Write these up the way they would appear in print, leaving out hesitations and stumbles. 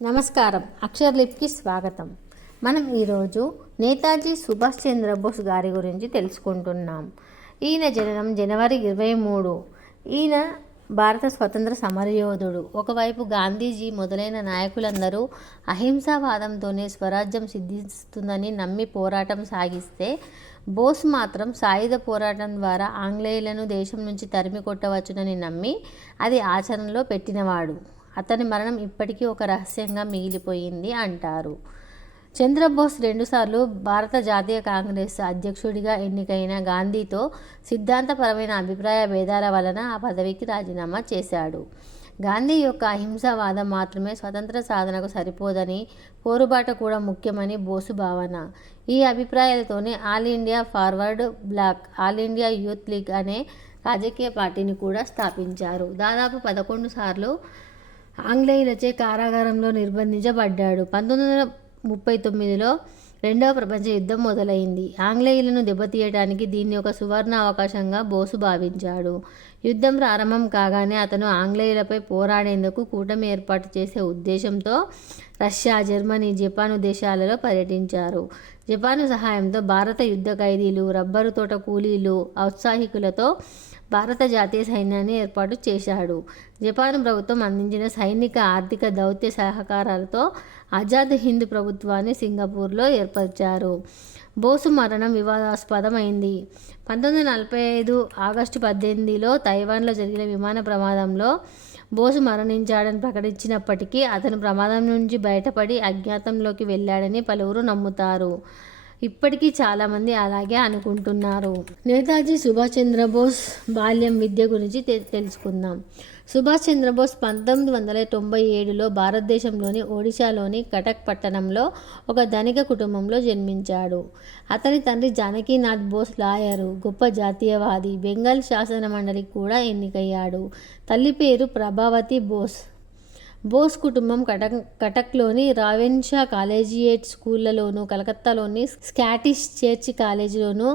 నమస్కారం. అక్షరలిప్కి స్వాగతం. మనం ఈరోజు నేతాజీ సుభాష్ చంద్రబోస్ గారి గురించి తెలుసుకుంటున్నాం. ఈయన జననం జనవరి 23. ఈయన భారత స్వతంత్ర సమరయోధుడు. ఒకవైపు గాంధీజీ మొదలైన నాయకులందరూ అహింసావాదంతోనే స్వరాజ్యం సిద్ధిస్తుందని నమ్మి పోరాటం సాగిస్తే, బోస్ మాత్రం సాయుధ పోరాటం ద్వారా ఆంగ్లేయులను దేశం నుంచి తరిమి కొట్టవచ్చునని నమ్మి అది ఆచరణలో పెట్టినవాడు. అతని మరణం ఇప్పటికీ ఒక రహస్యంగా మిగిలిపోయింది అంటారు. చంద్రబోస్ 2 సార్లు భారత జాతీయ కాంగ్రెస్ అధ్యక్షుడిగా ఎన్నికైన గాంధీతో సిద్ధాంతపరమైన అభిప్రాయ భేదాల వలన ఆ పదవికి రాజీనామా చేశాడు. గాంధీ యొక్క అహింసావాదం మాత్రమే స్వతంత్ర సాధనకు సరిపోదని, పోరుబాట కూడా ముఖ్యమని బోసు భావన. ఈ అభిప్రాయాలతోనే All India Forward Bloc, All India Youth League అనే రాజకీయ పార్టీని కూడా స్థాపించారు. దాదాపు 11 సార్లు ఆంగ్లేయులచే కారాగారంలో నిర్బంధించబడ్డాడు. 1939లో రెండవ ప్రపంచ యుద్ధం మొదలైంది. ఆంగ్లేయులను దెబ్బతీయడానికి దీన్ని ఒక సువర్ణ అవకాశంగా బోసు భావించాడు. యుద్ధం ప్రారంభం కాగానే అతను ఆంగ్లేయులపై పోరాడేందుకు కూటమి ఏర్పాటు చేసే ఉద్దేశంతో రష్యా, జర్మనీ, జపాను దేశాలలో పర్యటించారు. జపాను సహాయంతో భారత యుద్ధ ఖైదీలు, రబ్బరు తోట కూలీలు, ఔత్సాహికులతో భారత జాతీయ సైన్యాన్ని ఏర్పాటు చేశాడు. జపాను ప్రభుత్వం అందించిన సైనిక, ఆర్థిక, దౌత్య సహకారాలతో ఆజాద్ హింద్ ప్రభుత్వాన్ని సింగపూర్లో ఏర్పరిచారు. బోసు మరణం వివాదాస్పదమైంది. 1945 ఆగస్టు 18లో తైవాన్లో జరిగిన విమాన ప్రమాదంలో బోసు మరణించాడని ప్రకటించినప్పటికీ అతను ప్రమాదం నుంచి బయటపడి అజ్ఞాతంలోకి వెళ్ళాడని పలువురు నమ్ముతారు. ఇప్పటికీ చాలామంది అలాగే అనుకుంటున్నారు. నేతాజీ సుభాష్ చంద్రబోస్ బాల్యం, విద్య గురించి తెలుసుకుందాం. సుభాష్ చంద్రబోస్ 1997లో భారతదేశంలోని ఒడిశాలోని కటక్ పట్టణంలో ఒక ధనిక కుటుంబంలో జన్మించాడు. అతని తండ్రి జానకీనాథ్ బోస్ లాయరు, గొప్ప జాతీయవాది, బెంగాల్ శాసన మండలికి కూడా ఎన్నికయ్యాడు. తల్లి పేరు ప్రభావతి బోస్. బోస్ కుటుంబం కటక్లోని రావెన్షా కాలేజియేట్ స్కూళ్లలోనూ, కలకత్తాలోని స్కాటిష్ చర్చ్ కాలేజీలోనూ,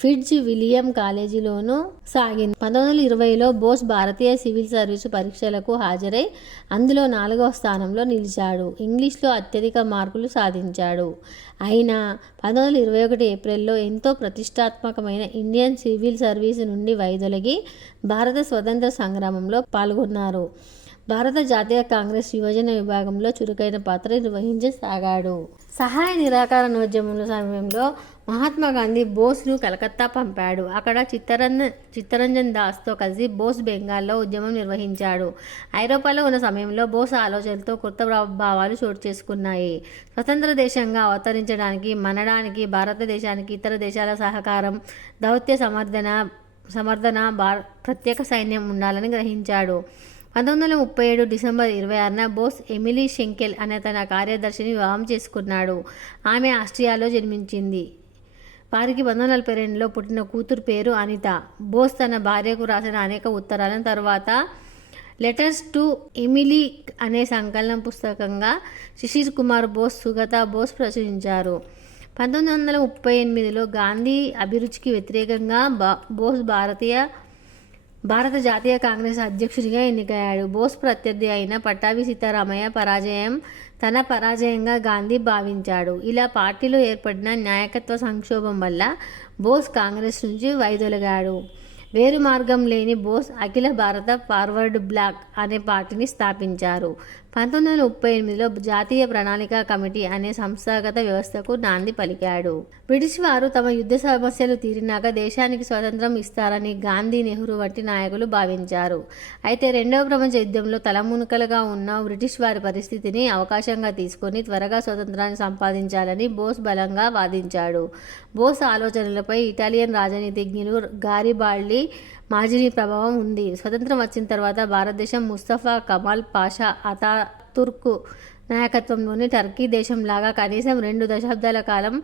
ఫిట్జ్ విలియం కాలేజీలోనూ సాగింది. 1920లో బోస్ భారతీయ సివిల్ సర్వీసు పరీక్షలకు హాజరై అందులో 4వ స్థానంలో నిలిచాడు. ఇంగ్లీష్లో అత్యధిక మార్కులు సాధించాడు. అయినా 1921 ఏప్రిల్లో ఎంతో ప్రతిష్టాత్మకమైన ఇండియన్ సివిల్ సర్వీసు నుండి వైదొలగి భారత స్వతంత్ర సంగ్రామంలో పాల్గొన్నారు. భారత జాతీయ కాంగ్రెస్ యువజన విభాగంలో చురుకైన పాత్ర నిర్వహించసాగాడు. సహాయ నిరాకరణోద్యమం సమయంలో మహాత్మా గాంధీ బోస్ను కలకత్తా పంపాడు. అక్కడ చిత్తరంజన్ దాస్తో కలిసి బోస్ బెంగాల్లో ఉద్యమం నిర్వహించాడు. ఐరోపాలో ఉన్న సమయంలో బోస్ ఆలోచనలతో కొత్త భావాలు చోటు చేసుకున్నాయి. స్వతంత్ర దేశంగా అవతరించడానికి, మనడానికి భారతదేశానికి ఇతర దేశాల సహకారం, దౌత్య సమర్థన ప్రత్యేక సైన్యం ఉండాలని గ్రహించాడు. 1937 డిసెంబర్ 26న బోస్ ఎమిలీ షెంకెల్ అనే తన కార్యదర్శిని వివాహం చేసుకున్నాడు. ఆమె ఆస్ట్రియాలో జన్మించింది. వారికి 1942లో పుట్టిన కూతురు పేరు అనిత. బోస్ తన భార్యకు రాసిన అనేక ఉత్తరాలను తర్వాత లెటర్స్ టు ఎమిలీ అనే సంకలనం పుస్తకంగా శిశిర్ కుమార్ బోస్, సుగతా బోస్ ప్రచురించారు. 1938లో గాంధీ అభిరుచికి వ్యతిరేకంగా బోస్ భారత జాతీయ కాంగ్రెస్ అధ్యక్షుడిగా ఎన్నికయ్యాడు. బోస్ ప్రత్యర్థి అయిన పట్టాభి సీతారామయ్య పరాజయం తన పరాజయంగా గాంధీ భావించాడు. ఇలా పార్టీలో ఏర్పడిన నాయకత్వ సంక్షోభం వల్ల బోస్ కాంగ్రెస్ నుంచి వైదొలగాడు. వేరు మార్గం లేని బోస్ అఖిల భారత ఫార్వర్డ్ బ్లాక్ అనే పార్టీని స్థాపించారు. 1938లో జాతీయ ప్రణాళికా కమిటీ అనే సంస్థాగత వ్యవస్థకు నాంది పలికాడు. బ్రిటిష్ వారు తమ యుద్ధ సమస్యలు తీరినాక దేశానికి స్వాతంత్రం ఇస్తారని గాంధీ, నెహ్రూ వంటి నాయకులు భావించారు. అయితే రెండవ ప్రపంచ యుద్ధంలో తలమునకలుగా ఉన్న బ్రిటిష్ వారి పరిస్థితిని అవకాశంగా తీసుకొని త్వరగా స్వతంత్రాన్ని సంపాదించాలని బోస్ బలంగా వాదించాడు. బోస్ ఆలోచనలపై ఇటాలియన్ రాజనీతిజ్ఞులు గారిబాల్డి, మాజినీ ప్రభావం ఉంది. స్వతంత్రం వచ్చిన తర్వాత భారతదేశం ముస్తఫా కమాల్ పాషా అతాతుర్క్ నాయకత్వంలోని టర్కీ దేశంలాగా కనీసం 2 దశాబ్దాల కాలం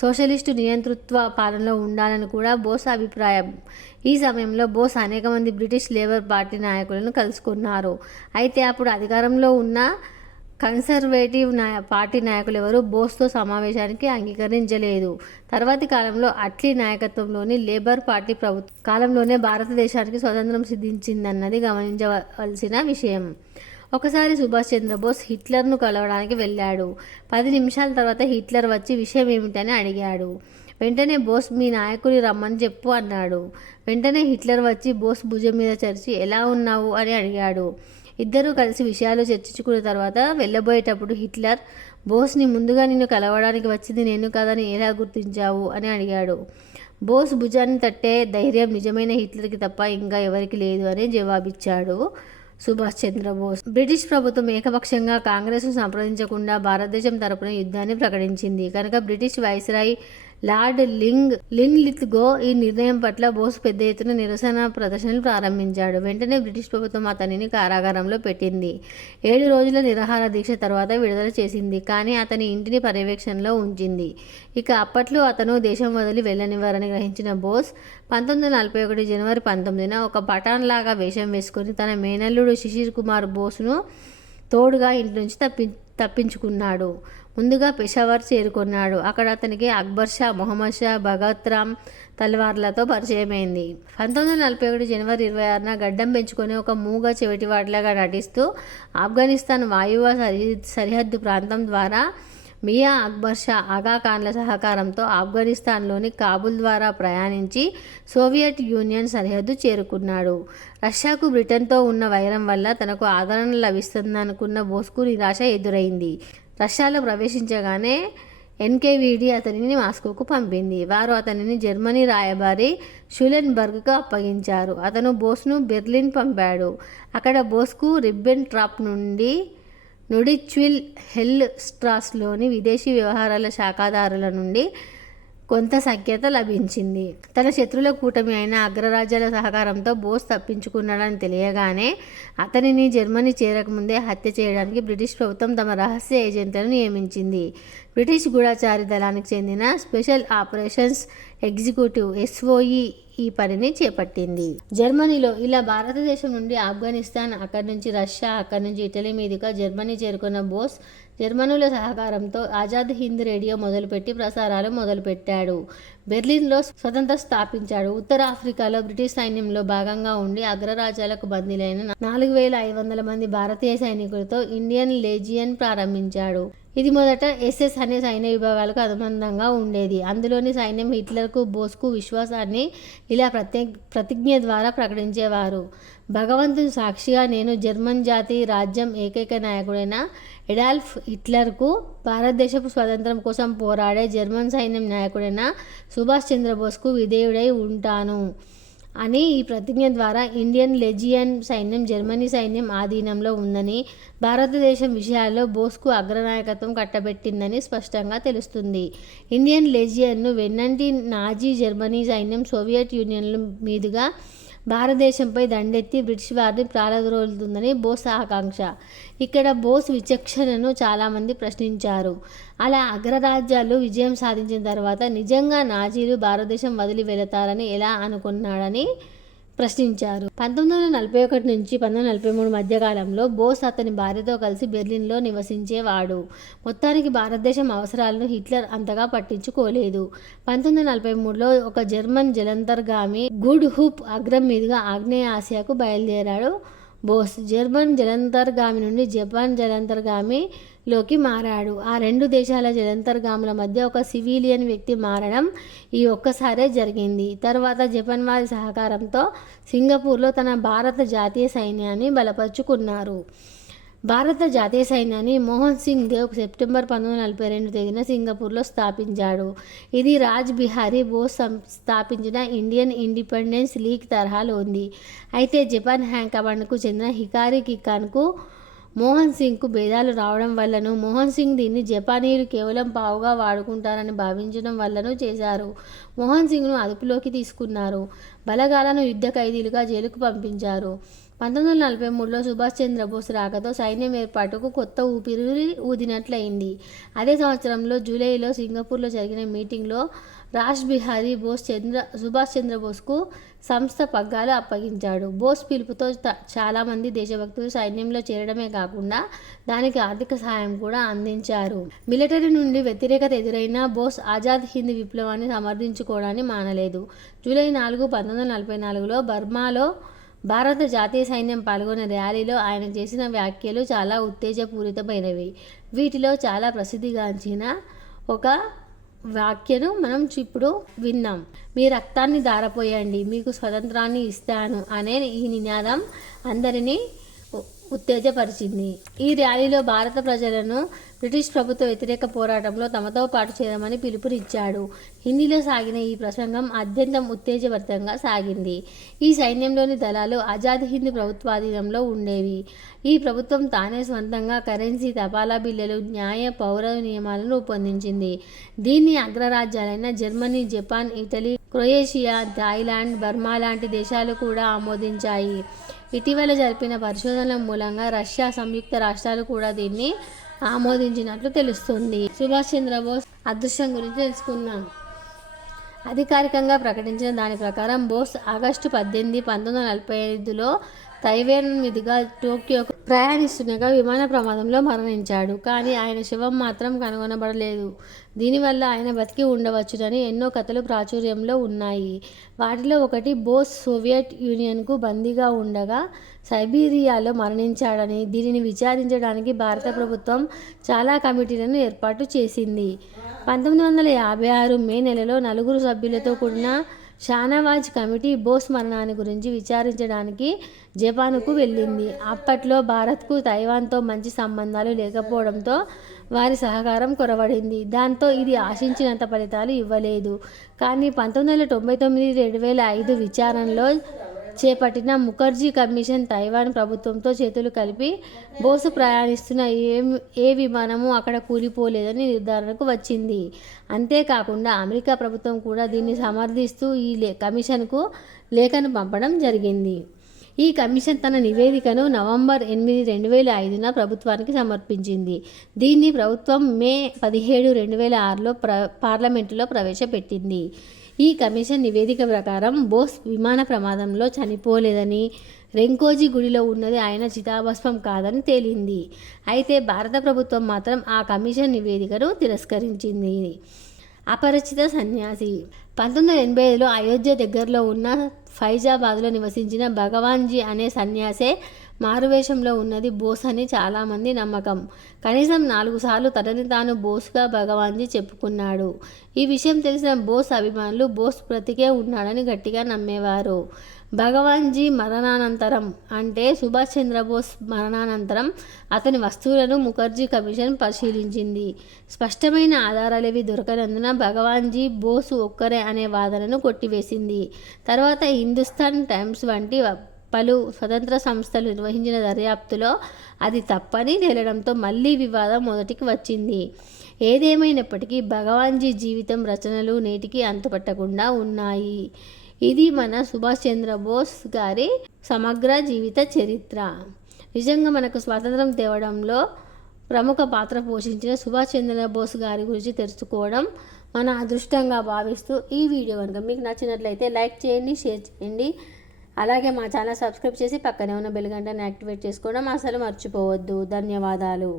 సోషలిస్టు నియంతృత్వ పాలనలో ఉండాలని కూడా బోస్ అభిప్రాయం. ఈ సమయంలో బోస్ అనేక మంది బ్రిటిష్ లేబర్ పార్టీ నాయకులను కలుసుకున్నారు. అయితే అప్పుడు అధికారంలో ఉన్న కన్సర్వేటివ్ పార్టీ నాయకులు ఎవరూ బోస్తో సమావేశానికి అంగీకరించలేదు. తర్వాతి కాలంలో అట్లీ నాయకత్వంలోని లేబర్ పార్టీ కాలంలోనే భారతదేశానికి స్వతంత్రం సిద్ధించిందన్నది గమనించవలసిన విషయం. ఒకసారి సుభాష్ చంద్రబోస్ హిట్లర్ను కలవడానికి వెళ్ళాడు. 10 నిమిషాల తర్వాత హిట్లర్ వచ్చి విషయం ఏమిటని అడిగాడు. వెంటనే బోస్ మీ నాయకుని రమ్మని చెప్పు అన్నాడు. వెంటనే హిట్లర్ వచ్చి బోస్ భుజం మీద చరిచి ఎలా ఉన్నావు అని అడిగాడు. ఇద్దరూ కలిసి విషయాలు చర్చించుకున్న తర్వాత వెళ్ళబోయేటప్పుడు హిట్లర్ బోస్ని ముందుగా నిన్ను కలవడానికి వచ్చింది నేను కాదని ఎలా గుర్తించావు అని అడిగాడు. బోస్ భుజాన్ని తట్టే ధైర్యం నిజమైన హిట్లర్కి తప్ప ఇంకా ఎవరికి లేదు అని జవాబిచ్చాడు సుభాష్ చంద్రబోస్. బ్రిటిష్ ప్రభుత్వం ఏకపక్షంగా కాంగ్రెస్ను సంప్రదించకుండా భారతదేశం తరపున యుద్ధాన్ని ప్రకటించింది కనుక బ్రిటిష్ వైస్రాయ్ లార్డ్ లిన్లిత్గో ఈ నిర్ణయం పట్ల బోస్ పెద్ద ఎత్తున నిరసన ప్రదర్శనలు ప్రారంభించాడు. వెంటనే బ్రిటిష్ ప్రభుత్వం అతనిని కారాగారంలో పెట్టింది. 7 రోజుల నిరాహార దీక్ష తర్వాత విడుదల చేసింది. కానీ అతని ఇంటిని పర్యవేక్షణలో ఉంచింది. ఇక అప్పట్లో అతను దేశం వదిలి వెళ్ళనివ్వరని గ్రహించిన బోస్ 1941 జనవరి 19న ఒక పఠాన్ లాగా వేషం వేసుకుని తన మేనల్లుడు శిశిర్ కుమార్ బోస్ను తోడుగా ఇంటి నుంచి తప్పించుకున్నాడు. ముందుగా పెషావర్ చేరుకున్నాడు. అక్కడ అతనికి అక్బర్ షా, మొహమ్మద్ షా, భగత్ రామ్ తల్వార్లతో పరిచయమైంది. 1941 జనవరి 26న గడ్డం పెంచుకొని ఒక మూగ చెవిటివాడిలాగా నటిస్తూ ఆఫ్ఘనిస్తాన్ వాయువ్య సరిహద్దు ప్రాంతం ద్వారా మియా అక్బర్ షా, ఆగా ఖాన్ల సహకారంతో ఆఫ్ఘనిస్తాన్లోని కాబుల్ ద్వారా ప్రయాణించి సోవియట్ యూనియన్ సరిహద్దు చేరుకున్నాడు. రష్యాకు బ్రిటన్తో ఉన్న వైరం వల్ల తనకు ఆదరణ లభిస్తుందనుకున్న బోస్కు నిరాశ ఎదురైంది. రష్యాలో ప్రవేశించగానే ఎన్కేవీడీ అతనిని మాస్కోకు పంపింది. వారు అతనిని జర్మనీ రాయబారి షులెన్బర్గ్కు అప్పగించారు. అతను బోస్ను బెర్లిన్ పంపాడు. అక్కడ బోస్కు రిబ్బెన్ట్రాప్ నుండి నుడిచ్విల్ హెల్ స్ట్రాస్లోని విదేశీ వ్యవహారాల శాఖాదారుల నుండి కొంత సఖ్యత లభించింది. తన శత్రుల కూటమి అయిన అగ్రరాజ్యాల సహకారంతో బోస్ తప్పించుకున్నాడని తెలియగానే అతనిని జర్మనీ చేరకముందే హత్య చేయడానికి బ్రిటిష్ ప్రభుత్వం తమ రహస్య ఏజెంట్లను నియమించింది. బ్రిటిష్ గూఢచారి దళానికి చెందిన స్పెషల్ ఆపరేషన్స్ ఎగ్జిక్యూటివ్ SOE ఈ పనిని చేపట్టింది. జర్మనీలో ఇలా భారతదేశం నుండి ఆఫ్ఘనిస్తాన్, అక్కడి నుంచి రష్యా, అక్కడి నుంచి ఇటలీ మీదుగా జర్మనీ చేరుకున్న బోస్ జర్మనుల సహకారంతో ఆజాద్ హింద్ రేడియో మొదలుపెట్టి ప్రసారాలు మొదలుపెట్టాడు. బెర్లిన్లో స్వతంత్ర స్థాపించాడు. ఉత్తర ఆఫ్రికాలో బ్రిటిష్ సైన్యంలో భాగంగా ఉండి అగ్రరాజ్యాలకు బందీలైన 4500 మంది భారతీయ సైనికులతో ఇండియన్ లెజియన్ ప్రారంభించాడు. ఇది మొదట SS అనే సైన్య విభాగాలకు అనుబంధంగా ఉండేది. అందులోని సైన్యం హిట్లర్కు, బోస్కు విశ్వాసాన్ని ఇలా ప్రతిజ్ఞ ద్వారా ప్రకటించేవారు. భగవంతుని సాక్షిగా నేను జర్మన్ జాతి రాజ్యం ఏకైక నాయకుడైన ఎడాల్ఫ్ హిట్లర్కు, భారతదేశపు స్వాతంత్రం కోసం పోరాడే జర్మన్ సైన్యం నాయకుడైన సుభాష్ చంద్రబోస్కు విధేయుడై ఉంటాను అని ఈ ప్రతిజ్ఞ ద్వారా ఇండియన్ లెజియన్ సైన్యం జర్మనీ సైన్యం ఆధీనంలో ఉందని, భారతదేశం విషయాల్లో బోస్కు అగ్రనాయకత్వం కట్టబెట్టిందని స్పష్టంగా తెలుస్తుంది. ఇండియన్ లెజియన్ను వెన్నంటి నాజీ జర్మనీ సైన్యం సోవియట్ యూనియన్ మీదుగా భారతదేశంపై దండెత్తి బ్రిటిష్ వారిని ప్రాలద్రోలుతుందని బోస్ ఆకాంక్ష. ఇక్కడ బోస్ విచక్షణను చాలామంది ప్రశ్నించారు. అలా అగ్రరాజ్యాలు విజయం సాధించిన తర్వాత నిజంగా నాజీలు భారతదేశం వదిలి వెళతారని ఎలా అనుకున్నాడని ప్రశ్నించారు. 1941 నుంచి 1943 మధ్యకాలంలో బోస్ అతని భార్యతో కలిసి బెర్లిన్లో నివసించేవాడు. మొత్తానికి భారతదేశం అవసరాలను హిట్లర్ అంతగా పట్టించుకోలేదు. 1943లో ఒక జర్మన్ జలంతర్గామి గుడ్ హూప్ అగ్రం మీదుగా ఆగ్నేయ ఆసియాకు బయలుదేరాడు బోస్. జర్మన్ జలంతర్గామి నుండి జపాన్ జలంతర్గామిలోకి మారాడు. ఆ 2 దేశాల జలంతర్గాముల మధ్య ఒక సివిలియన్ వ్యక్తి మారడం ఈ ఒక్కసారే జరిగింది. తర్వాత జపాన్ వారి సహకారంతో సింగపూర్లో తన భారత జాతీయ సైన్యాన్ని బలపరుచుకున్నారు. భారత జాతీయ సైన్యాన్ని మోహన్ సింగ్ దేవ్ సెప్టెంబర్ 1942 తేదీన సింగపూర్లో స్థాపించాడు. ఇది రాజ్ బిహారీ బోస్ స్థాపించిన ఇండియన్ ఇండిపెండెన్స్ లీగ్ తరహాలో ఉంది. అయితే జపాన్ హ్యాంగ్ కమాండ్కు చెందిన హికారి కికాన్కు మోహన్ సింగ్కు భేదాలు రావడం వల్లను, మోహన్ సింగ్ దీన్ని జపానీయులు కేవలం పావుగా వాడుకుంటారని భావించడం వల్లను చేశారు. మోహన్ సింగ్ను అదుపులోకి తీసుకున్నారు. బలగాలను యుద్ధ ఖైదీలుగా జైలుకు పంపించారు. 1943లో సుభాష్ చంద్రబోస్ రాకతో సైన్యం ఏర్పాటుకు కొత్త ఊపిరి ఊదినట్లయింది. అదే సంవత్సరంలో జూలైలో సింగపూర్లో జరిగిన మీటింగ్లో రాజ్ బిహారీ బోస్ సుభాష్ చంద్రబోస్కు సంస్థ పగ్గాలు అప్పగించాడు. బోస్ పిలుపుతో చాలామంది దేశభక్తులు సైన్యంలో చేరడమే కాకుండా దానికి ఆర్థిక సహాయం కూడా అందించారు. మిలిటరీ నుండి వ్యతిరేకత ఎదురైనా బోస్ ఆజాద్ హింద్ విప్లవాన్ని సమర్థించుకోవడాన్ని మానలేదు. జూలై 4, 1944లో బర్మాలో భారత జాతీయ సైన్యం పాల్గొన్న ర్యాలీలో ఆయన చేసిన వ్యాఖ్యలు చాలా ఉత్తేజపూరితమైనవి. వీటిలో చాలా ప్రసిద్ధిగాంచిన ఒక వాక్యను మనం ఇప్పుడు విన్నాం. మీ రక్తాన్ని ధారపోయండి, మీకు స్వతంత్రాన్ని ఇస్తాను అనే ఈ నినాదం అందరినీ ఉత్తేజపరిచింది. ఈ ర్యాలీలో భారత ప్రజలను బ్రిటిష్ ప్రభుత్వ వ్యతిరేక పోరాటంలో తమతో పాటు చేరమని పిలుపునిచ్చాడు. హిందీలో సాగిన ఈ ప్రసంగం అత్యంత ఉత్తేజభరితంగా సాగింది. ఈ సైన్యంలోని దళాలు ఆజాద్ హింద్ ప్రభుత్వాధీనంలో ఉండేవి. ఈ ప్రభుత్వం తానే స్వంతంగా కరెన్సీ, తపాలా బిల్లలు, న్యాయ, పౌర నియమాలను రూపొందించింది. దీన్ని అగ్రరాజ్యాలైన Germany, Japan, Italy, Croatia, Thailand, Burma లాంటి దేశాలు కూడా ఆమోదించాయి. ఇటీవల జరిపిన పరిశోధనల మూలంగా రష్యా, సంయుక్త రాష్ట్రాలు కూడా దీన్ని ఆమోదించినట్లు తెలుస్తుంది. సుభాష్ చంద్రబోస్ అదృష్టం గురించి తెలుసుకుందాం. అధికారికంగా ప్రకటించిన దాని ప్రకారం బోస్ ఆగస్టు 18, 1945లో తైవాన్ మీదుగా టోక్యోకు ప్రయాణిస్తుండగా విమాన ప్రమాదంలో మరణించాడు. కానీ ఆయన శవం మాత్రం కనుగొనబడలేదు. దీనివల్ల ఆయన బతికి ఉండవచ్చునని ఎన్నో కథలు ప్రాచుర్యంలో ఉన్నాయి. వాటిలో ఒకటి బోస్ సోవియట్ యూనియన్కు బందీగా ఉండగా సైబీరియాలో మరణించాడని. దీనిని విచారించడానికి భారత ప్రభుత్వం చాలా కమిటీలను ఏర్పాటు చేసింది. 1956 మే నెలలో 4 సభ్యులతో కూడిన షానవాజ్ కమిటీ బోస్ మరణాన్ని గురించి విచారించడానికి జపాన్కు వెళ్ళింది. అప్పట్లో భారత్కు తైవాన్తో మంచి సంబంధాలు లేకపోవడంతో వారి సహకారం కొరవడింది. దాంతో ఇది ఆశించినంత ఫలితాలు ఇవ్వలేదు. కానీ 1999, 2005 విచారణలో చేపట్టిన ముఖర్జీ కమిషన్ తైవాన్ ప్రభుత్వంతో చేతులు కలిపి బోసు ప్రయాణిస్తున్న ఏ విమానము అక్కడ కూలిపోలేదని నిర్ధారణకు వచ్చింది. అంతేకాకుండా అమెరికా ప్రభుత్వం కూడా దీన్ని సమర్థిస్తూ ఈ కమిషన్కు లేఖను పంపడం జరిగింది. ఈ కమిషన్ తన నివేదికను నవంబర్ 8, 2005 ప్రభుత్వానికి సమర్పించింది. దీన్ని ప్రభుత్వం మే 17, 2006లో పార్లమెంటులో ప్రవేశపెట్టింది. ఈ కమిషన్ నివేదిక ప్రకారం బోస్ విమాన ప్రమాదంలో చనిపోలేదని, రెంకోజీ గుడిలో ఉన్నది ఆయన చితాభస్మం కాదని తేలింది. అయితే భారత ప్రభుత్వం మాత్రం ఆ కమిషన్ నివేదికను తిరస్కరించింది. అపరిచిత సన్యాసి 1985లో అయోధ్య దగ్గరలో ఉన్న ఫైజాబాద్లో నివసించిన భగవాన్జీ అనే సన్యాసే మారువేషంలో ఉన్నది బోస్ అని చాలామంది నమ్మకం. కనీసం 4 సార్లు తనని తాను బోస్గా భగవాన్జీ చెప్పుకున్నాడు. ఈ విషయం తెలిసిన బోస్ అభిమానులు బోస్ బ్రతికే ఉన్నాడని గట్టిగా నమ్మేవారు. భగవాన్జీ మరణానంతరం అంటే సుభాష్ చంద్రబోస్ మరణానంతరం అతని వస్తువులను ముఖర్జీ కమిషన్ పరిశీలించింది. స్పష్టమైన ఆధారాలేవి దొరకనందున భగవాన్జీ బోసు ఒక్కరే అనే వాదనను కొట్టివేసింది. తర్వాత హిందుస్థాన్ టైమ్స్ వంటి పలు స్వతంత్ర సంస్థలు నిర్వహించిన దర్యాప్తులో అది తప్పని తేలడంతో మళ్లీ వివాదం మొదటికి వచ్చింది. ఏదేమైనప్పటికీ భగవాన్జీ జీవితం, రచనలు నేటికి అంతుపట్టకుండా ఉన్నాయి. ఇది మన సుభాష్ చంద్రబోస్ గారి సమగ్ర జీవిత చరిత్ర. నిజంగా మనకు స్వాతంత్రం తేవడంలో ప్రముఖ పాత్ర పోషించిన సుభాష్ చంద్రబోస్ గారి గురించి తెలుసుకోవడం మన అదృష్టంగా భావిస్తూ ఈ వీడియో కనుక మీకు నచ్చినట్లయితే లైక్ చేయండి, షేర్ చేయండి. అలాగే మా ఛానల్ సబ్స్క్రైబ్ చేసి పక్కనే ఉన్న బెల్ గంటని యాక్టివేట్ చేసుకోవడం అసలు మర్చిపోవద్దు. ధన్యవాదాలు.